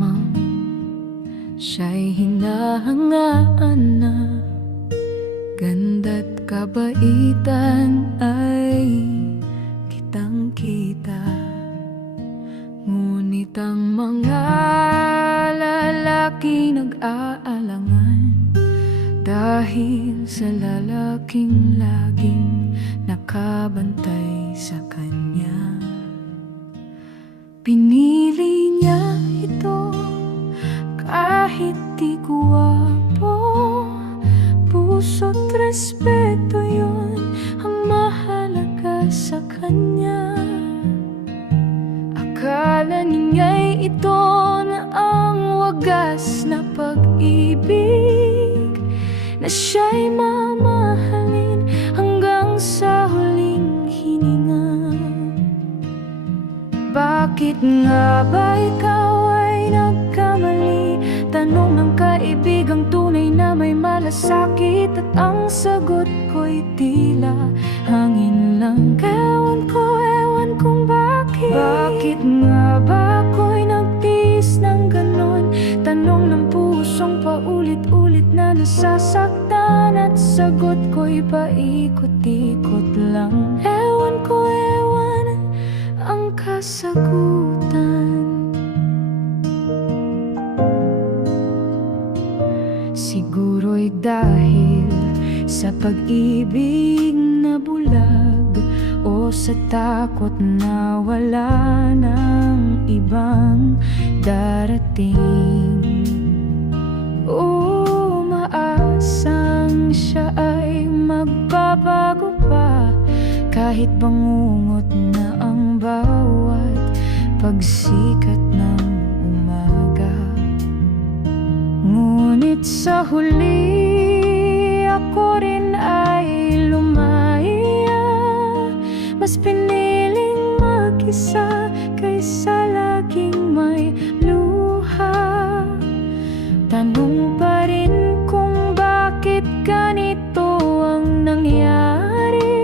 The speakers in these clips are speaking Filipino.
lamang siya'y hinahangaan na. Ganda't kabaitan ay kitang kita, ngunit ang mga lalaki nag-aalangan dahil sa lalaking laging nakabantay sa kanya. Pinili niya ito kahit di guwapo, puso't respeto yun ang mahalaga sa kanya. Akala niya'y ito na ang wagas na pag-ibig, na siya'y mamahalin hanggang sa huling hininga. Bakit nga ba ikaw ay nagkamali? Tanong ng kaibigang tunay na may malasakit, at ang sagot ko'y tila hangin lang. Ewan kung bakit. Bakit nga ba ako'y nagtiis ng ganon? Tanong ng pusong paulit-ulit na nasasaktan, at sagot ko'y paikot-ikot lang. Ewan ang kasagutan. Siguro'y dahil sa pag-ibig na bulag, o sa takot na wala ng ibang darating. Umaasang siya ay magbabago pa, kahit bangungot na ang bawat pagsikat ng umaga. Ngunit sa huli ako rin ay lumaya, mas piniling mag-isa kaysa laging may luha. Tanong pa rin kung bakit ganito ang nangyari,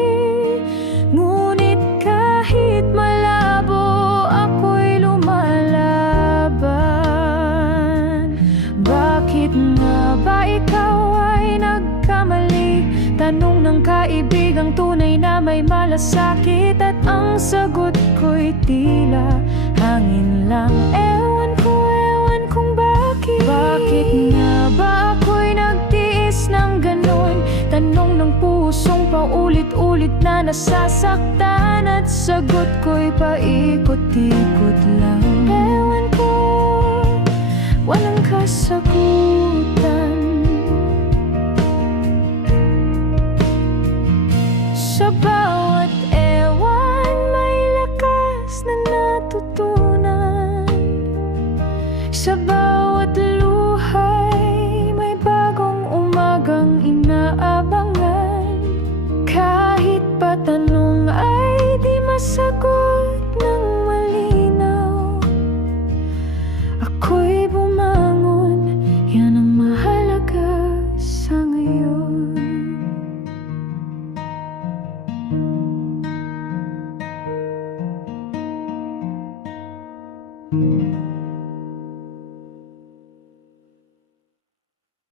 ngunit kahit malabo ako'y lumalaban. Bakit nga ba ikaw ay nagkamali? Tanong ng kaibigang tunay na may malasakit, at ang sagot ko'y tila hangin lang. Ewan kung bakit. Bakit nga ba ako'y nagtiis ng ganon? Tanong ng pusong paulit-ulit na nasasaktan, at sagot ko'y paikot-ikot lang. Ewan ko, walang kasagutan. Sa bawat ewan may lakas na natutunan, sa bawat luhay may bagong umagang inaabangan. Kahit pa tanong ay di masagot ng malinaw, ako'y